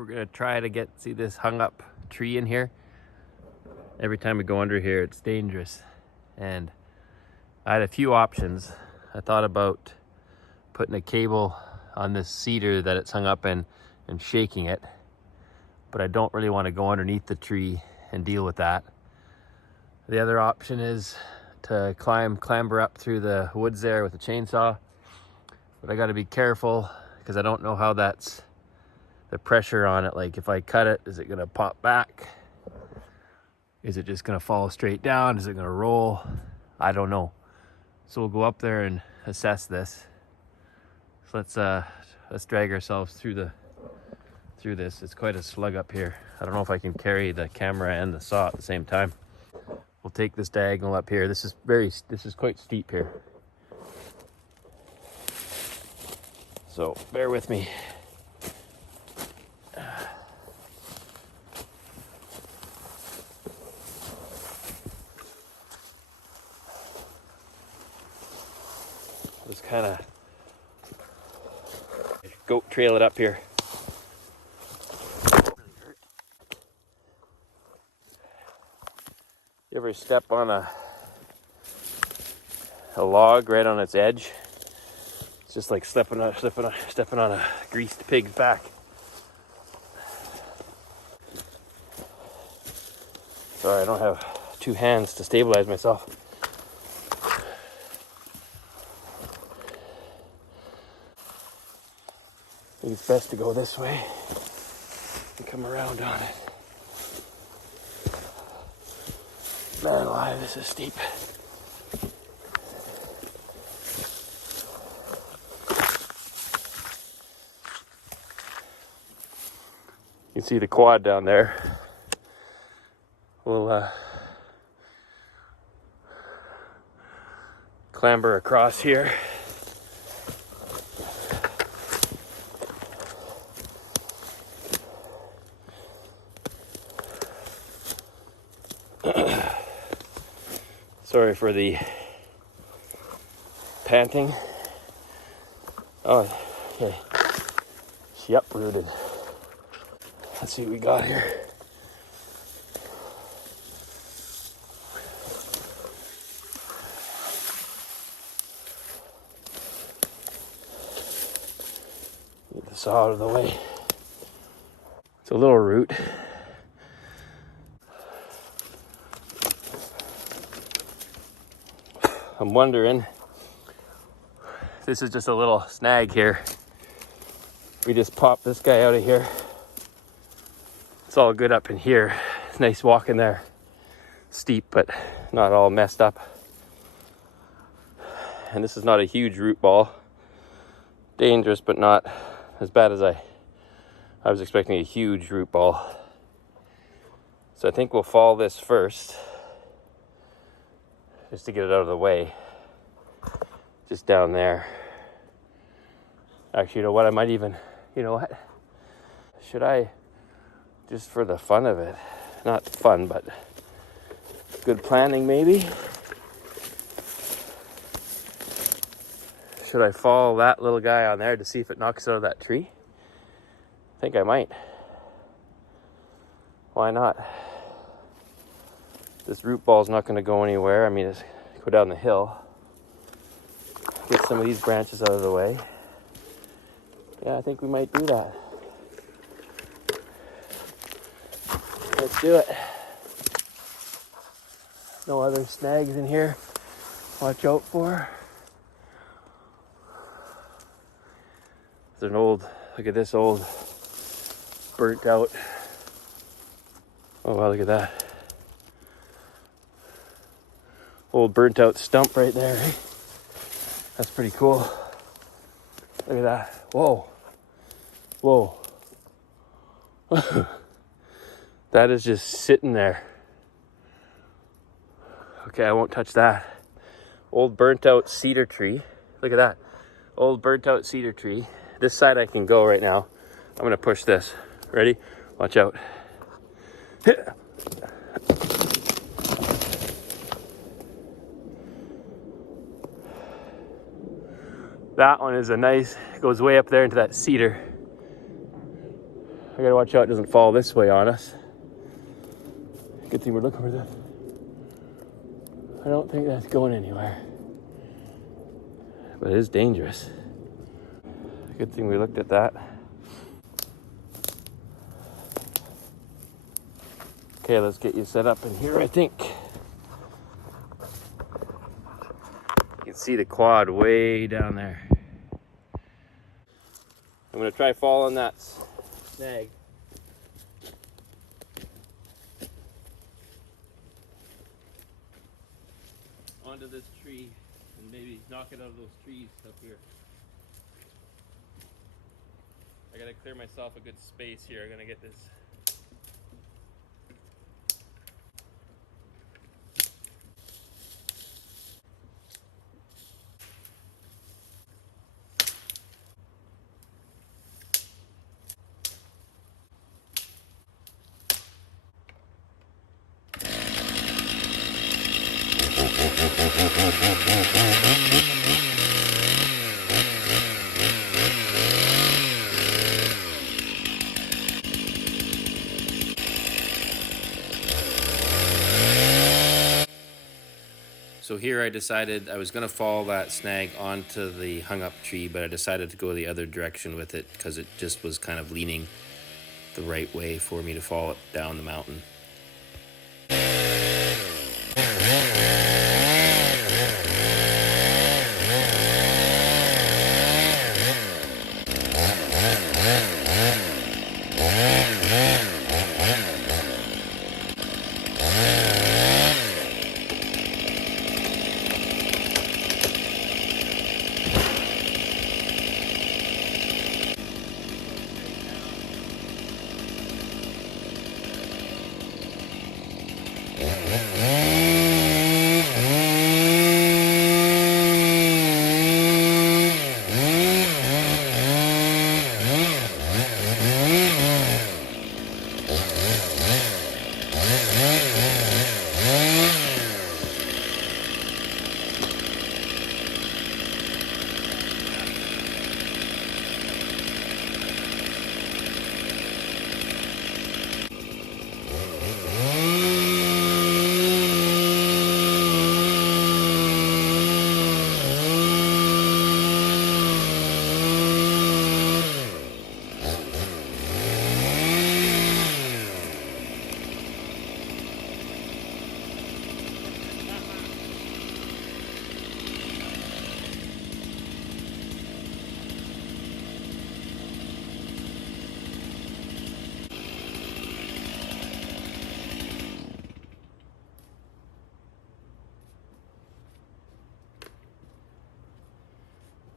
We're gonna try to see this hung up tree in here. Every time we go under here, it's dangerous. And I had a few options. I thought about putting a cable on this cedar that it's hung up in and shaking it, but I don't really want to go underneath the tree and deal with that. The other option is to clamber up through the woods there with a chainsaw, but I got to be careful because I don't know how that's the pressure on it. Like if I cut it, is it gonna pop back? Is it just gonna fall straight down? Is it gonna roll? I don't know. So we'll go up there and assess this. So let's drag ourselves through this. It's quite a slug up here. I don't know if I can carry the camera and the saw at the same time. We'll take this diagonal up here. This is quite steep here. So bear with me. Just kind of goat trail it up here. You ever step on a log right on its edge? It's just like stepping on a greased pig's back. Sorry, I don't have two hands to stabilize myself. I think it's best to go this way and come around on it. Man alive, this is steep. You can see the quad down there. We'll clamber across here. Sorry for the panting. Oh, okay. She uprooted. Let's see what we got here. Get the saw out of the way. It's a little root. I'm wondering if this is just a little snag here. We just pop this guy out of here. It's all good up in here. It's nice walking there. Steep, but not all messed up. And this is not a huge root ball. Dangerous, but not as bad as I was expecting a huge root ball. So I think we'll fall this first, just to get it out of the way. Just down there. Actually, you know what? I might even, you know what? Should I, just for the fun of it, not fun, but good planning maybe? Should I follow that little guy on there to see if it knocks out of that tree? I think I might. Why not? This root ball is not going to go anywhere. I mean, it's go down the hill. Get some of these branches out of the way. Yeah, I think we might do that. Let's do it. No other snags in here. Watch out for. There's an old, look at this old burnt out. Oh wow, look at that. Old burnt out stump right there. Eh? That's pretty cool. Look at that. Whoa. Whoa. That is just sitting there. Okay, I won't touch that. Old burnt out cedar tree. Look at that. Old burnt out cedar tree. This side I can go right now. I'm gonna push this. Ready? Watch out. That one is a nice, goes way up there into that cedar. I gotta watch out it doesn't fall this way on us. Good thing we're looking for this. I don't think that's going anywhere. But it is dangerous. Good thing we looked at that. Okay, let's get you set up in here, I think. You can see the quad way down there. I'm gonna try following that snag. Onto this tree and maybe knock it out of those trees up here. I gotta clear myself a good space here. I'm gonna get this. So here I decided I was going to follow that snag onto the hung up tree, but I decided to go the other direction with it because it just was kind of leaning the right way for me to fall it down the mountain.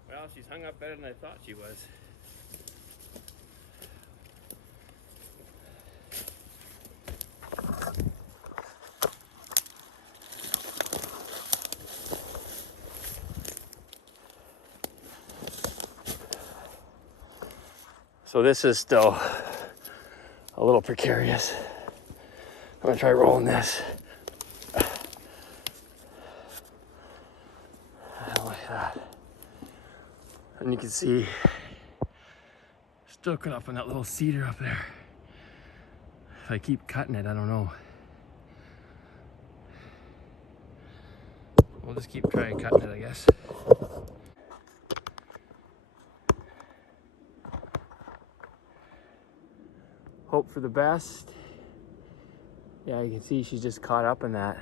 Well, she's hung up better than I thought she was. So this is still a little precarious. I'm gonna try rolling this. I don't like that. And you can see, still caught up on that little cedar up there. If I keep cutting it, I don't know. We'll just keep trying cutting it, I guess. Hope for the best. Yeah, you can see she's just caught up in that.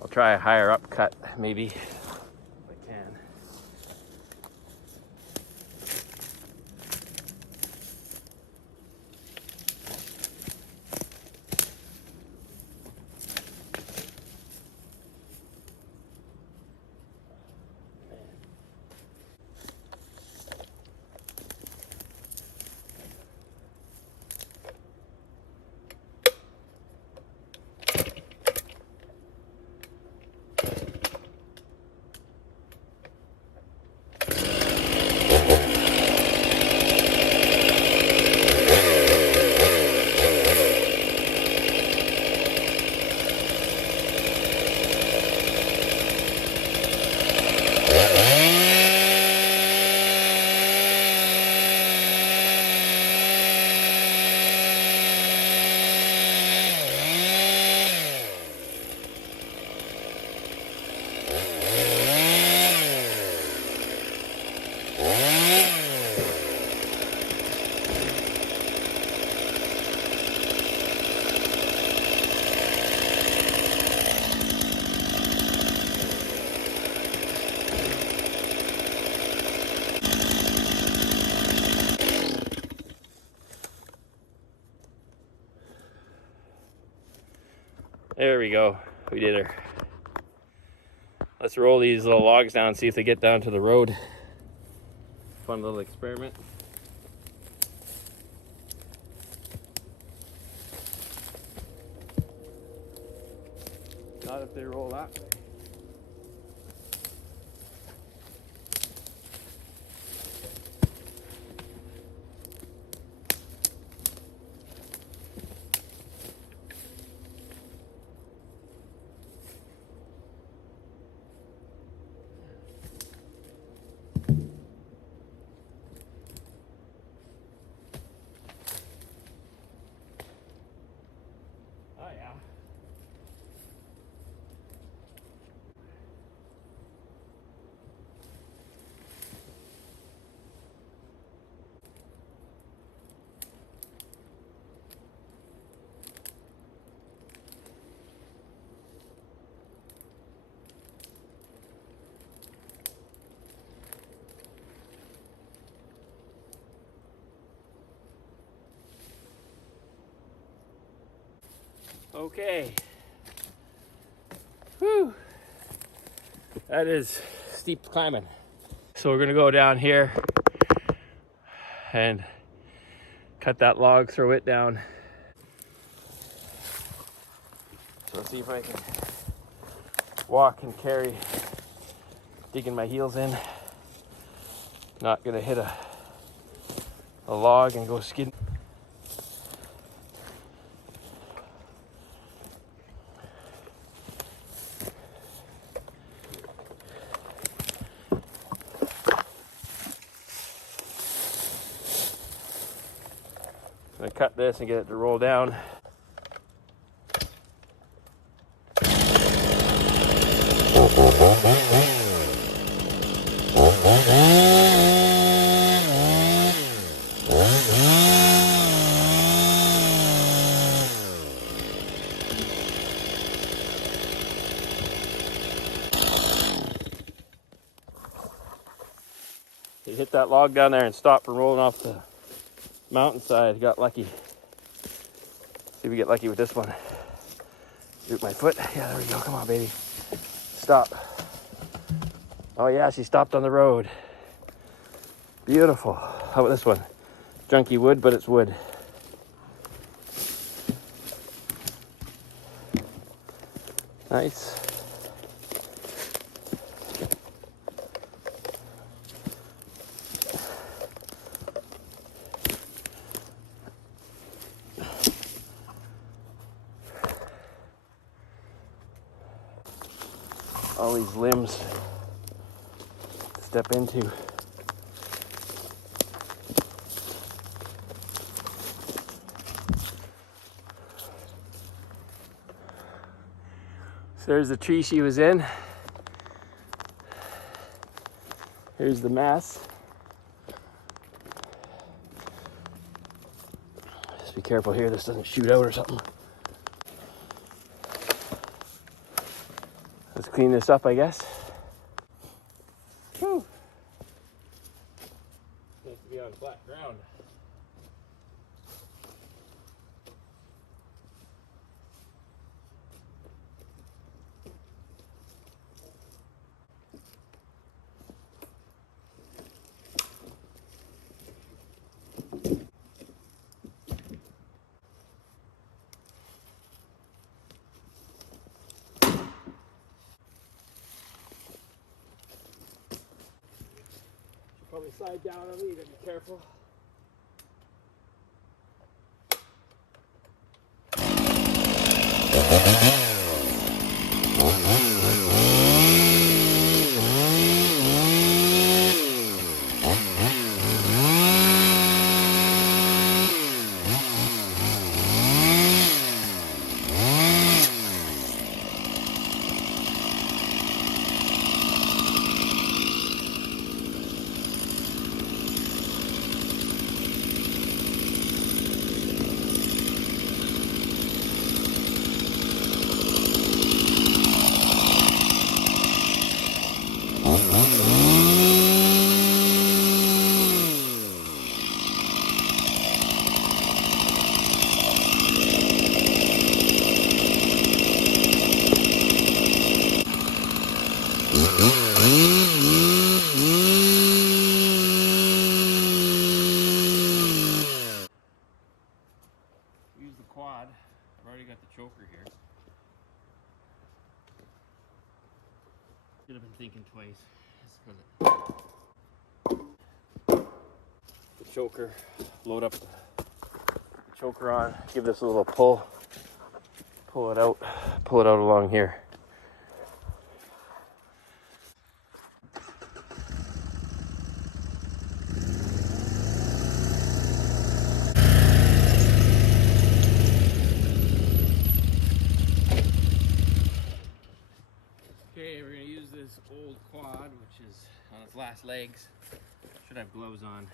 I'll try a higher up cut, maybe, if I can. There we go. We did her. Let's roll these little logs down and see if they get down to the road. Fun little experiment. Not if they roll that way. Oh yeah. Okay. Whew. That is steep climbing. So we're gonna go down here and cut that log, throw it down. So let's see if I can walk and carry, digging my heels in. Not gonna hit a log and go skidding. I'm gonna cut this and get it to roll down. You hit that log down there and stop from rolling off the mountainside. Got lucky. See if we get lucky with this one. Root my foot. Yeah, there we go. Come on, baby. Stop. Oh yeah, she stopped on the road. Beautiful. How about this one? Junky wood, but it's wood. Nice. All these limbs to step into. So there's the tree she was in. Here's the mess. Just be careful here, this doesn't shoot out or something. Let's clean this up, I guess. Whew. Nice to be on flat ground. Probably slide down on me, to be careful. thinking twice. The choker, load up the choker on, give this a little pull it out along here. Okay, we're gonna use this old quad, which is on its last legs. Should have gloves on.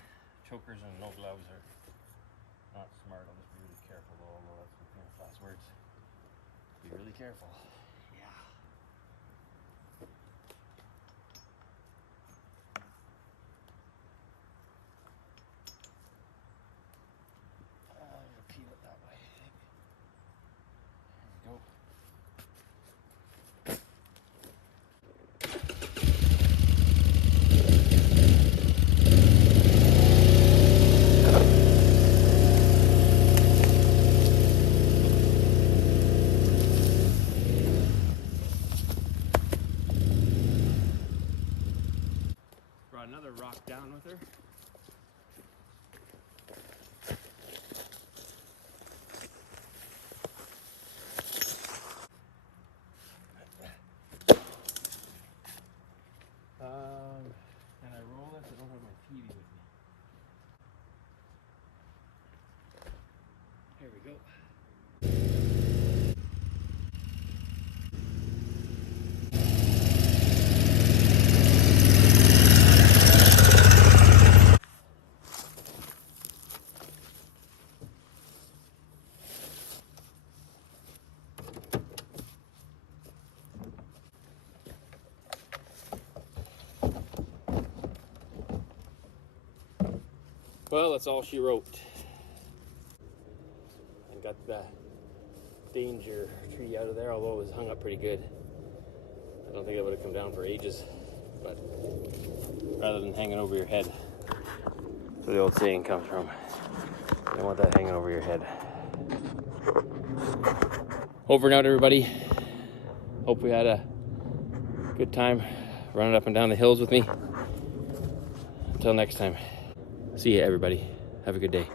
Chokers and no gloves are not smart. I'll just be really careful though, although that's my famous last words. Be really careful. Yeah. I'm gonna peel it that way, I think. There we go. Brought another rock down with her. Can I roll this? I don't have my TV with me. Here we go. Well, that's all she wrote. And got the danger tree out of there, although it was hung up pretty good. I don't think it would have come down for ages, but rather than hanging over your head. That's where the old saying comes from. You don't want that hanging over your head. Over and out, everybody. Hope we had a good time running up and down the hills with me. Until next time. See ya, everybody. Have a good day.